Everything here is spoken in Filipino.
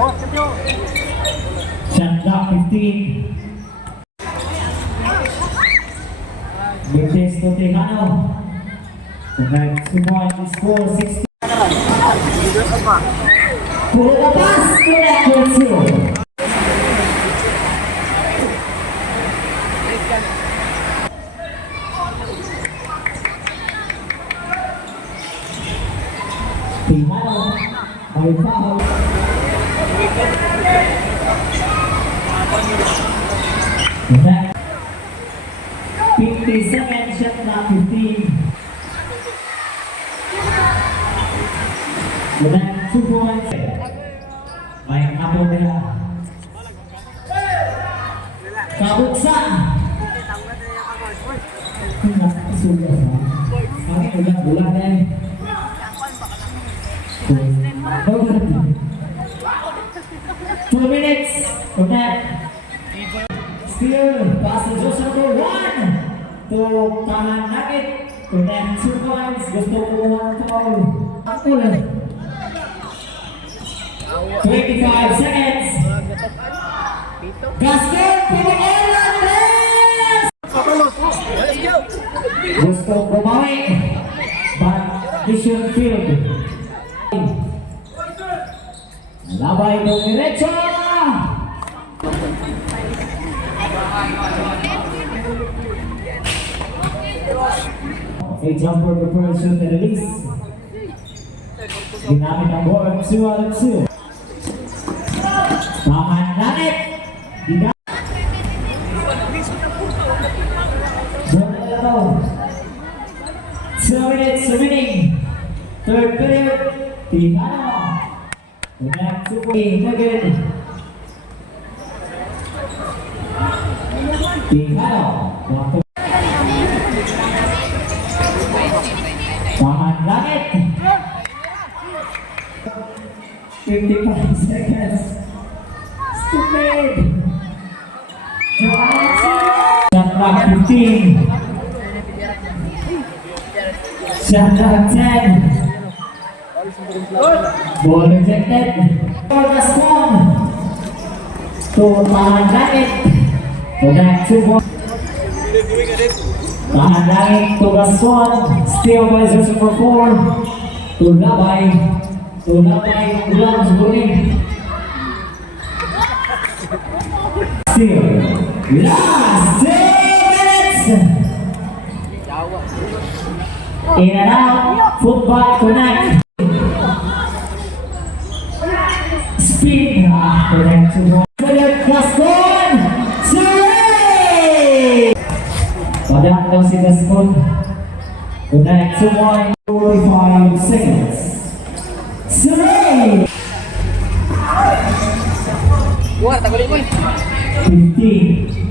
Shot clock 15. Vintage to Tejano. The next 2 points score 60. Pull the pass to that two. Tejano by foul. The next 50 seconds, shot clock 15. The next 2 points. May kapon nila. Kabuksan. Sudah. Kami udah bulan deh. 2 minutes. Connect. Still passes just number 1 to Tahan Nugget. Connect 2 points. Gusto ko 1 foul. Ulit. 25 seconds. Gaston Pinoelandes. Gusto bumawi. But vision field. Labay ng diretso. A jumper preparation to release. Ginamit ang board 2 out of 2. Tahan Nugget. Board 2 minutes remaining. Third period. Tejano. The next 2 points Nugget. Tejano. Tahan Nugget. 55 seconds. Stupid. Shot clock 15. Shot clock 10. Ball rejected. Gaston to Tahan Nugget. The next 2 points. Tahan Nugget to Gaston. Steal by Joseph for 4. To Labay. To Labay ulang sebutin. Steal. Last 10 minutes. In and out. Football connect. Speed. Connect to Gaston. Surrey. Padang daw si Gaston. Connect to 45 seconds. Surrey. 15.